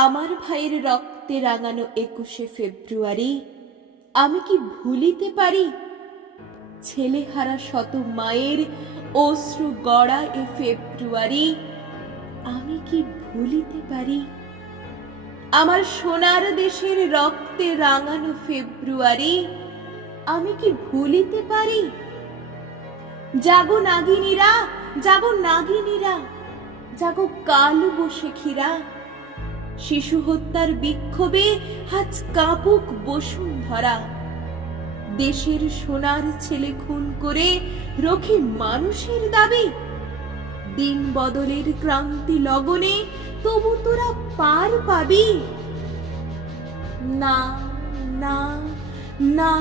আমার ভাইয়ের রক্তে রাঙানো একুশে ফেব্রুয়ারি, আমি কি ভুলিতে পারি? ছেলেহারা শত মায়ের অশ্রু গড়া এ ফেব্রুয়ারি, আমি কি ভুলিতে পারি? আমার সোনার দেশের রক্তে রাঙানো ফেব্রুয়ারি, আমি কি ভুলিতে পারি? জাগো নাগিনীরা জাগো নাগিনীরা, জাগো কাল বসেখিরা শিশু হত্যার বিক্ষোভে আজ কাপুক বসুন্ধরা। দেশের সোনার ছেলে খুন করে রক্ষে মানুষের দাবি। দিন বদলের ক্রান্তি লগনে তবু তোরা পার পাবি। না না না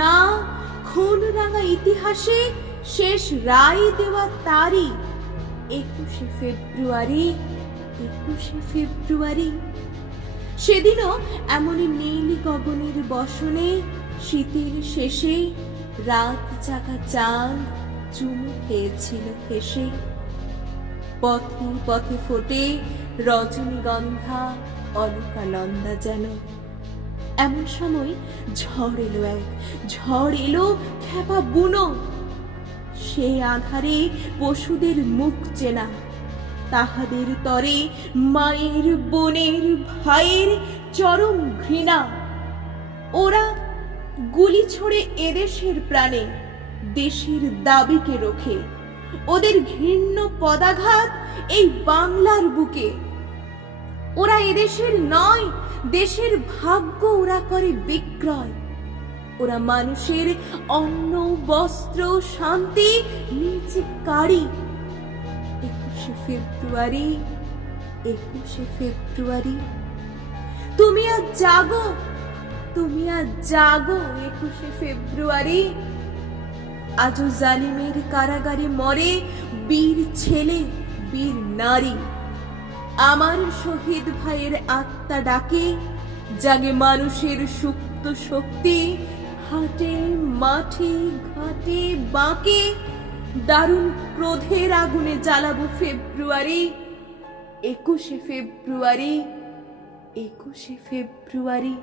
না খুন রাঙা ইতিহাসে শেষ রায় দেওয়া তারই। একুশে ফেব্রুয়ারি একুশে ফেব্রুয়ারি। সেদিনও এমনই নীল গগনের বসনে, শীতের শেষে রাত জাগা চাঁদ চুমু খেয়েছিল হেসে। পথে পথে ফোটে রজনীগন্ধা, অলকানন্দা যেন। এমন সময় ঝড় এলো এক, ঝড় এলো খ্যাপা বুনো। সে আধারে পশুদের মুখ চেনা। তাহাদের তরে মায়ের বোনের ভাইয়ের চরম ঘৃণা। ওরা গুলি ছড়ে এদেশের প্রাণে, দেশের দাবিকে রোখে। ওদের ঘৃণ্য পদাঘাত এই বাংলার বুকে। ওরা এদেশের নয়, দেশের ভাগ্য ওরা করে বিক্রয়। ওরা মানুষের অন্ন, বস্ত্র, শান্তি নিচে কারি। একুশে ফেব্রুয়ারি একুশে ফেব্রুয়ারি। তুমি আজ জাগো, তুমি আজ জাগো একুশে ফেব্রুয়ারি। আজও জালিমের কারাগারে মরে বীর ছেলে, বীর নারী। আমার শহীদ ভাইয়ের আত্মা ডাকে, জাগে মানুষের সুপ্ত শক্তি, হাটে, মাঠে, ঘাটে, বাঁকে। দারুণ ক্রোধের আগুনে জ্বালাবো ফেব্রুয়ারি একুশে ফেব্রুয়ারি একুশে ফেব্রুয়ারি।